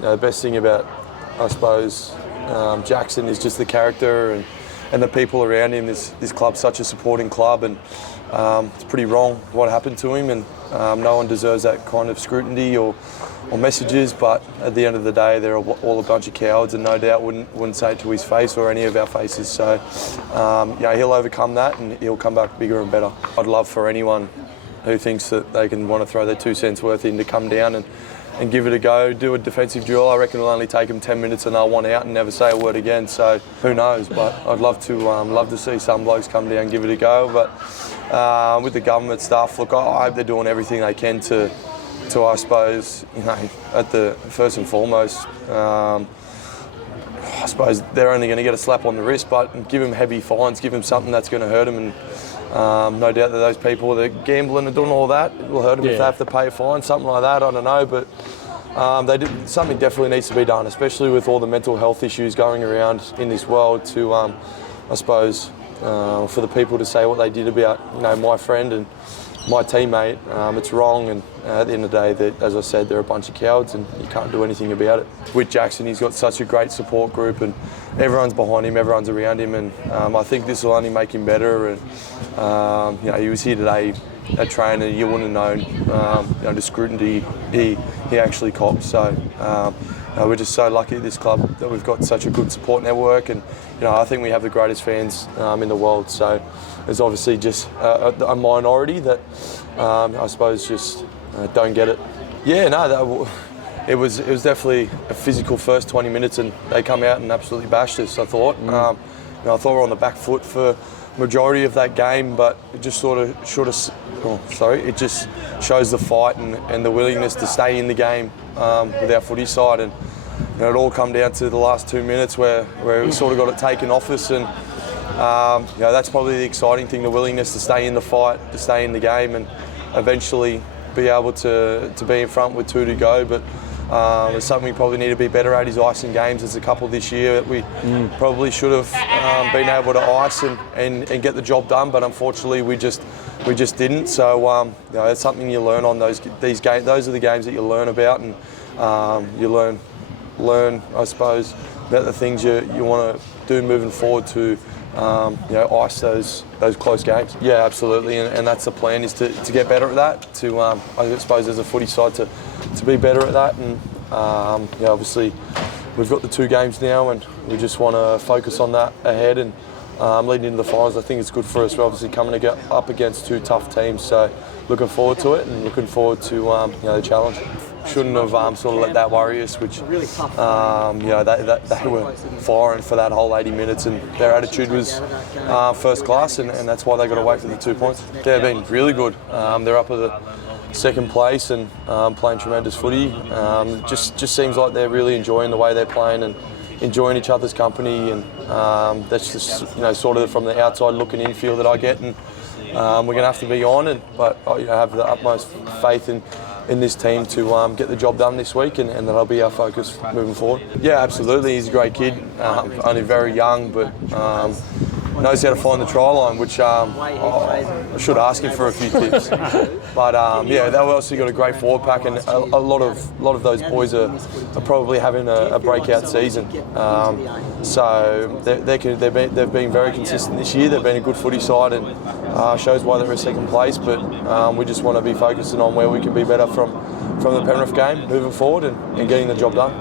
the best thing about, I suppose, Jackson is just the character and the people around him. This club's such a supporting club, and it's pretty wrong what happened to him, and no one deserves that kind of scrutiny or messages. But at the end of the day, they're all a bunch of cowards, and no doubt wouldn't say it to his face or any of our faces. So he'll overcome that, and he'll come back bigger and better. I'd love for anyone who thinks that they can want to throw their 2 cents worth in to come down and give it a go, do a defensive drill. I reckon it'll only take them 10 minutes and they'll want out and never say a word again. So who knows? But I'd love to see some blokes come down and give it a go. But with the government stuff, look, I hope they're doing everything they can to I suppose, at the first and foremost, I suppose they're only going to get a slap on the wrist, but give them heavy fines, give them something that's going to hurt them. And no doubt that those people that are gambling and doing all that, it will hurt them if they have to pay a fine, something like that, I don't know. But something definitely needs to be done, especially with all the mental health issues going around in this world, to, I suppose, for the people to say what they did about, my friend and my teammate. It's wrong, and at the end of the day, as I said, they're a bunch of cowards and you can't do anything about it. With Jackson, he's got such a great support group, and everyone's behind him, everyone's around him, and I think this will only make him better. And he was here today at training. You wouldn't have known the scrutiny he actually cops. So we're just so lucky at this club that we've got such a good support network, and I think we have the greatest fans in the world. So there's obviously just a minority that I suppose just don't get it. Yeah, no, it was definitely a physical first 20 minutes, and they come out and absolutely bashed us, I thought. I thought we were on the back foot for majority of that game, but it just it just shows the fight and the willingness to stay in the game with our footy side. And it all come down to the last 2 minutes where we sort of got it taken off us, and that's probably the exciting thing, the willingness to stay in the fight, to stay in the game, and eventually be able to be in front with 2 to go. But it's something we probably need to be better at, is icing games. There's a couple this year that we probably should have been able to ice and get the job done, but unfortunately we just didn't. So it's something you learn on these games. Those are the games that you learn about, and you learn, I suppose, about the things you want to do moving forward to ice those close games. Yeah, absolutely, and that's the plan, is to get better at that. To I suppose as a footy side to be better at that, and obviously we've got the 2 games now, and we just want to focus on that ahead, and leading into the finals. I think it's good for us. We're obviously coming to get up against 2 tough teams, so looking forward to it, and looking forward to the challenge. Shouldn't have sort of let that worry us, which they were firing for that whole 80 minutes, and their attitude was first class, and that's why they got away for the 2 points. They've been really good. They're up at the second place and playing tremendous footy. Just seems like they're really enjoying the way they're playing and enjoying each other's company, and that's just sort of from the outside looking in feel that I get, and we're going to have to be on, but I have the utmost faith in this team to get the job done this week, and that'll be our focus moving forward. Yeah, absolutely. He's a great kid, only very young, but knows how to find the try line, which I should ask him for a few tips. But they've also got a great forward pack, and a lot of those boys are probably having a breakout season. So they've been very consistent this year. They've been a good footy side, and shows why they're in second place. But we just want to be focusing on where we can be better from the Penrith game moving forward, and getting the job done.